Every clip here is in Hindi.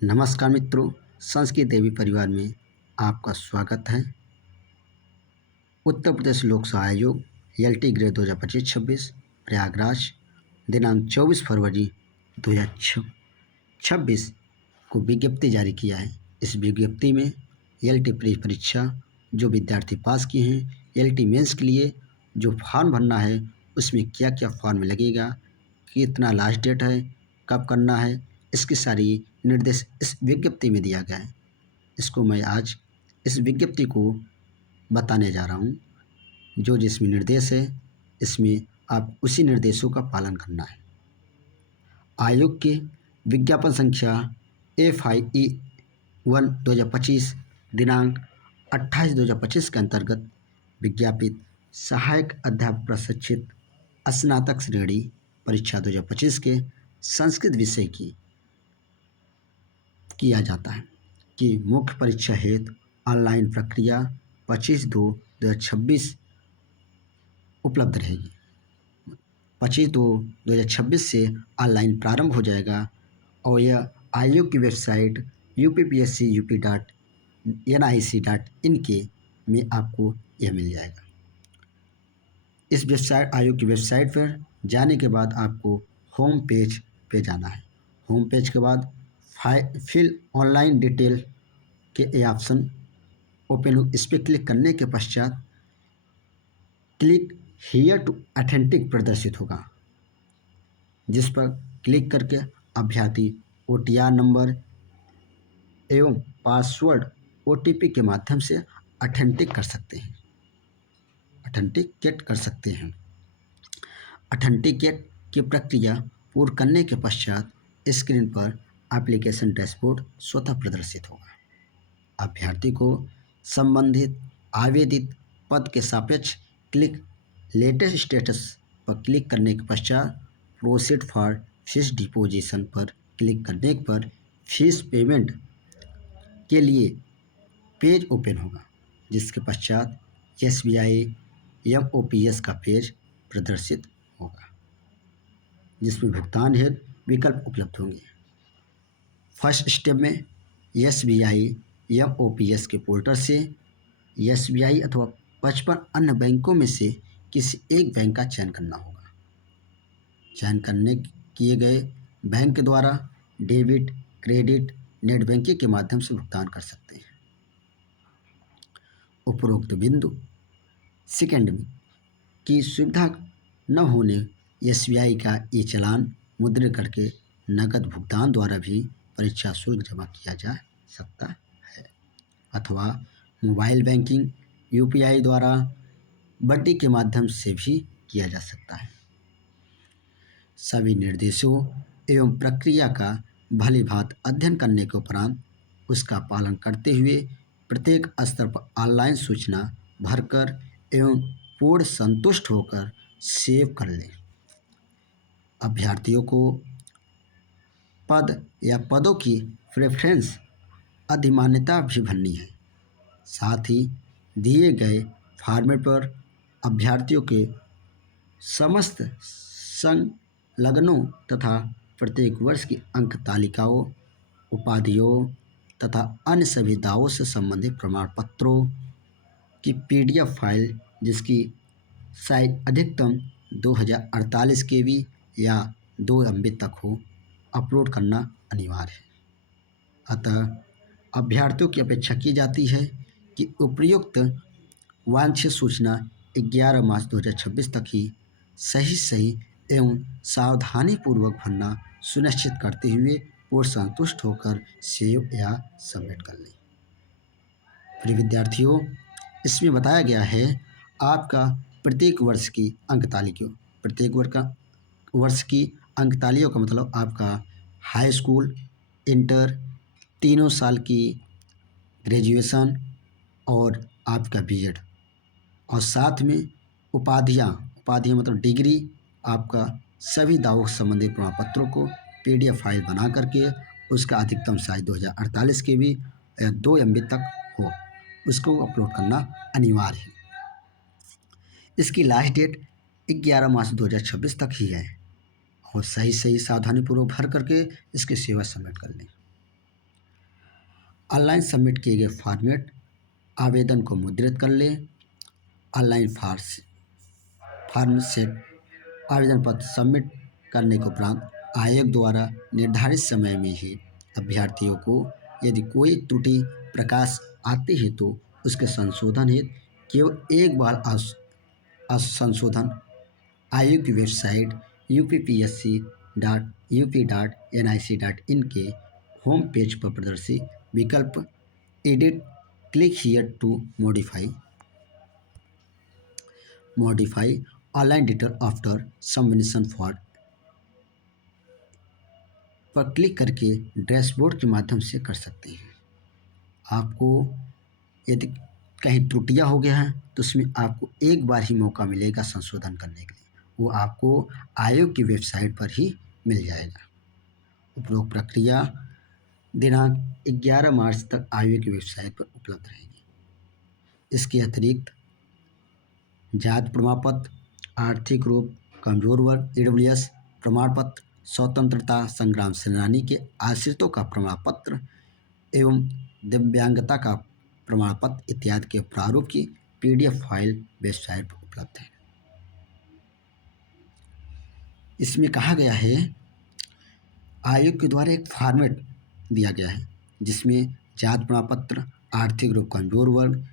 नमस्कार मित्रों, संस्कृत देवी परिवार में आपका स्वागत है। उत्तर प्रदेश लोक सेवा आयोग एलटी ग्रेड 2025-26 प्रयागराज दिनांक 24 फरवरी 2026 को विज्ञप्ति जारी किया है। इस विज्ञप्ति में एलटी प्री परीक्षा जो विद्यार्थी पास किए हैं, एलटी मेंस के लिए जो फॉर्म भरना है उसमें क्या क्या फॉर्म लगेगा, कितना लास्ट डेट है, कब करना है, इसकी सारी निर्देश इस विज्ञप्ति में दिया गया है। इसको मैं आज इस विज्ञप्ति को बताने जा रहा हूँ। जो जिसमें निर्देश है, इसमें आप उसी निर्देशों का पालन करना है। आयोग के विज्ञापन संख्या FIE 1 2025 दिनांक 28/2025 के अंतर्गत विज्ञापित सहायक अध्यापक प्रशिक्षित स्नातक श्रेणी परीक्षा 2025 के संस्कृत विषय की किया जाता है कि मुख्य परीक्षा हेतु ऑनलाइन प्रक्रिया 25/2/2026 उपलब्ध रहेगी। 25/2/2026 से ऑनलाइन प्रारंभ हो जाएगा और यह आयोग की वेबसाइट uppscup.nic.in के में आपको यह मिल जाएगा। इस वेबसाइट आयोग की वेबसाइट पर जाने के बाद आपको होम पेज पे जाना है। होम पेज के बाद फिल ऑनलाइन डिटेल के ये ऑप्शन ओपन हो। इस पर क्लिक करने के पश्चात क्लिक हियर टू ऑथेंटिक प्रदर्शित होगा, जिस पर क्लिक करके अभ्यर्थी OTR नंबर एवं पासवर्ड OTP के माध्यम से ऑथेंटिकेट कर सकते हैं। ऑथेंटिकेट की प्रक्रिया पूर्ण करने के पश्चात स्क्रीन पर एप्लीकेशन डैशबोर्ड स्वतः प्रदर्शित होगा। अभ्यर्थी को संबंधित आवेदित पद के सापेक्ष क्लिक लेटेस्ट स्टेटस पर क्लिक करने के पश्चात प्रोसीड फॉर फीस डिपोजिशन पर क्लिक करने पर फीस पेमेंट के लिए पेज ओपन होगा, जिसके पश्चात SBI MOPS का पेज प्रदर्शित होगा, जिसमें भुगतान हेतु विकल्प उपलब्ध होंगे। फर्स्ट स्टेप में SBI MOPS के पोर्टल से SBI अथवा 55 अन्य बैंकों में से किसी एक बैंक का चयन करना होगा। चयन करने किए गए बैंक के द्वारा डेबिट, क्रेडिट, नेट बैंकिंग के माध्यम से भुगतान कर सकते हैं। उपरोक्त बिंदु सेकेंड में की सुविधा न होने SBI का ई चालान मुद्रित करके नकद भुगतान द्वारा भी परीक्षा शुल्क जमा किया जा सकता है, अथवा मोबाइल बैंकिंग UPI द्वारा बड्डी के माध्यम से भी किया जा सकता है। सभी निर्देशों एवं प्रक्रिया का भलीभांति अध्ययन करने के उपरांत उसका पालन करते हुए प्रत्येक स्तर पर ऑनलाइन सूचना भरकर एवं पूर्ण संतुष्ट होकर सेव कर लें। अभ्यर्थियों को पद या पदों की प्रेफरेंस अधिमान्यता भी भरनी है। साथ ही दिए गए फॉर्मेट पर अभ्यर्थियों के समस्त संलग्नों तथा प्रत्येक वर्ष की अंक तालिकाओं, उपाधियों तथा अन्य सभी दावों से संबंधित प्रमाण पत्रों की PDF फाइल, जिसकी साइज अधिकतम 2048 KB या 2 MB तक हो, अपलोड करना अनिवार्य है। अतः अभ्यर्थियों की अपेक्षा की जाती है कि उपर्युक्त वांछित सूचना 11 मार्च 2026 तक ही सही एवं सावधानीपूर्वक भरना सुनिश्चित करते हुए पूर्ण संतुष्ट होकर सेव या सबमिट कर लें। प्रिय विद्यार्थियों, इसमें बताया गया है आपका प्रत्येक वर्ष की अंकतालिकाओं, प्रत्येक वर्ष की अंकतालिकाओं का मतलब आपका हाई स्कूल, इंटर, तीनों साल की ग्रेजुएशन और आपका BEd, और साथ में उपाधियाँ मतलब डिग्री, आपका सभी दावों से संबंधित प्रमाण पत्रों को PDF फाइल बना करके उसका अधिकतम साइज 2048 KB या 2 MB तक हो, उसको अपलोड करना अनिवार्य है। इसकी लास्ट डेट 11 मार्च 2026 तक ही है और सही सावधानीपूर्वक भर करके इसकी सेवा सबमिट कर लें। ऑनलाइन सबमिट किए गए फॉर्मेट आवेदन को मुद्रित कर ले। ऑनलाइन फॉर्म सेट आवेदन पत्र सबमिट करने के उपरांत आयोग द्वारा निर्धारित समय में ही अभ्यर्थियों को यदि कोई त्रुटि प्रकाश आती है तो उसके संशोधन हेतु केवल एक बार संशोधन आयोग की वेबसाइट uppsc.up.nic.in के होम पेज पर प्रदर्शित विकल्प edit click here to modify online detail after submission for पर क्लिक करके डैशबोर्ड के माध्यम से कर सकते हैं। आपको यदि कहीं त्रुटियां हो गया है तो उसमें आपको एक बार ही मौका मिलेगा संशोधन करने के लिए, वो आपको आयोग की वेबसाइट पर ही मिल जाएगा। उपरोक्त प्रक्रिया दिनांक 11 मार्च तक आयोग की वेबसाइट पर उपलब्ध रहेगी। इसके अतिरिक्त जाति प्रमाण पत्र, आर्थिक रूप कमजोर वर्ग ईडब्ल्यूएस प्रमाण पत्र, स्वतंत्रता संग्राम सेनानी के आश्रितों का प्रमाण पत्र एवं दिव्यांगता का प्रमाण पत्र इत्यादि के प्रारूप की पीडीएफ फाइल वेबसाइट पर उपलब्ध है। इसमें कहा गया है आयोग के द्वारा एक फॉर्मेट दिया गया है जिसमें जाति प्रमाण पत्र, आर्थिक रूप कमजोर वर्ग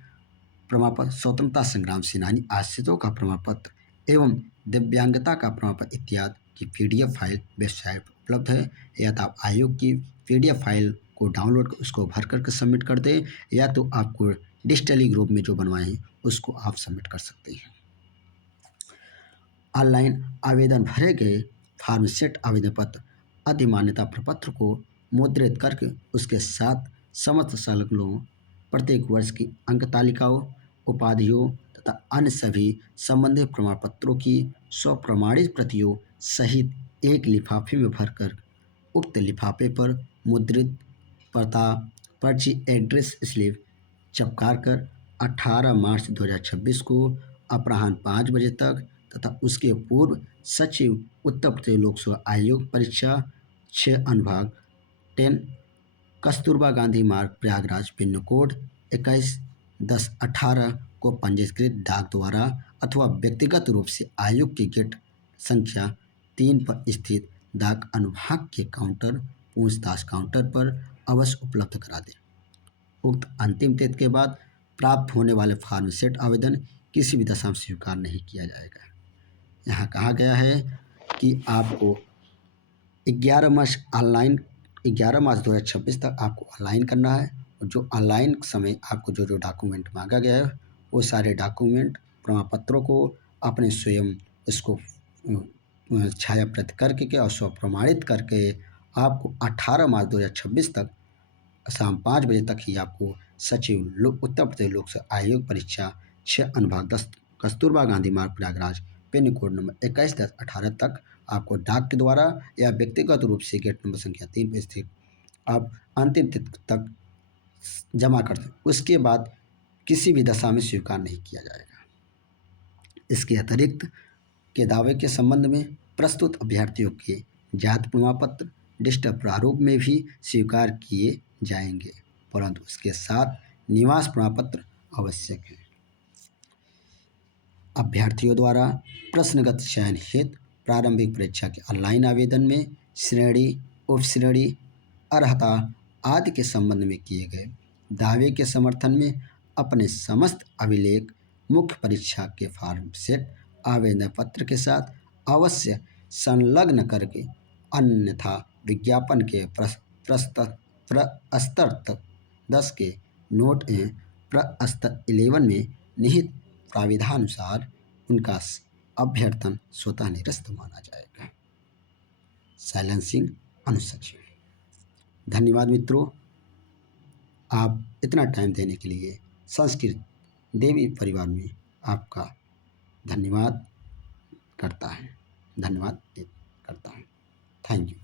प्रमाण पत्र, स्वतंत्रता संग्राम सेनानी आश्रितों का प्रमाण पत्र एवं दिव्यांगता का प्रमाण पत्र इत्यादि की पीडीएफ फाइल वेबसाइट पर उपलब्ध है। या तो आप आयोग की पीडीएफ फाइल को डाउनलोड उसको भर करके सबमिट कर दें, या तो आपको डिजिटली ग्रुप में जो बनवाए हैं उसको आप सबमिट कर सकते हैं। ऑनलाइन आवेदन भरे गए फॉर्मसेट आवेदन पत्र अधिमान्यता प्रपत्र को मुद्रित करके उसके साथ समस्त संलग्नों प्रत्येक वर्ष की अंक तालिकाओं, उपाधियों तथा अन्य सभी संबंधित प्रमाण पत्रों की स्वप्रमाणित प्रतियों सहित एक लिफाफे में भरकर उक्त लिफाफे पर मुद्रित पता पर्ची एड्रेस स्लिप चिपका कर 18 मार्च 2026 को अपराह्न 5 बजे तक तथा उसके पूर्व सचिव उत्तर प्रदेश लोक सेवा आयोग परीक्षा 6 अनुभाग 10 कस्तूरबा गांधी मार्ग प्रयागराज पिन कोड 21-10-18 को पंजीकृत डाक द्वारा अथवा व्यक्तिगत रूप से आयोग के गेट संख्या 3 पर स्थित डाक अनुभाग के काउंटर पूछताछ काउंटर पर अवश्य उपलब्ध करा दें। उक्त अंतिम तिथि के बाद प्राप्त होने वाले फॉर्मसेट आवेदन किसी भी दशा में स्वीकार नहीं किया जाएगा। यहाँ कहा गया है कि आपको 11 मार्च 2026 तक आपको ऑनलाइन करना है, और जो ऑनलाइन समय आपको जो डॉक्यूमेंट मांगा गया है वो सारे डॉक्यूमेंट प्रमाण पत्रों को अपने स्वयं इसको छाया प्रति करके और स्व प्रमाणित करके आपको 18 मार्च 2026 तक शाम 5 बजे तक ही आपको सचिव उत्तर प्रदेश लोक सेवा आयोग परीक्षा 6 अनुभाग 10 कस्तूरबा गांधी मार्ग प्रयागराज पिन कोड नंबर 21-10-18 तक आपको डाक के द्वारा या व्यक्तिगत रूप से गेट नंबर संख्या 3 पर स्थित आप अंतिम तिथि तक जमा कर दें। उसके बाद किसी भी दशा में स्वीकार नहीं किया जाएगा। इसके अतिरिक्त के दावे के संबंध में प्रस्तुत अभ्यर्थियों के जाति प्रमाण पत्र डिजिटल प्रारूप में भी स्वीकार किए जाएंगे, परंतु उसके साथ निवास प्रमाण पत्र आवश्यक है। अभ्यर्थियों द्वारा प्रश्नगत चयन हेतु प्रारंभिक परीक्षा के ऑनलाइन आवेदन में श्रेणी, उपश्रेणी, अर्हता आदि के संबंध में किए गए दावे के समर्थन में अपने समस्त अभिलेख मुख्य परीक्षा के फॉर्म सेट आवेदन पत्र के साथ अवश्य संलग्न करके, अन्यथा विज्ञापन के प्रस्तर 10 के नोट एवं प्रस्तर 11 में निहित प्राविधानुसार उनका अभ्यर्थन स्वतः निरस्त माना जाएगा। साइलेंसिंग अनुसचिव। धन्यवाद मित्रों, आप इतना टाइम देने के लिए संस्कृत देवी परिवार में आपका धन्यवाद करता है। Thank you.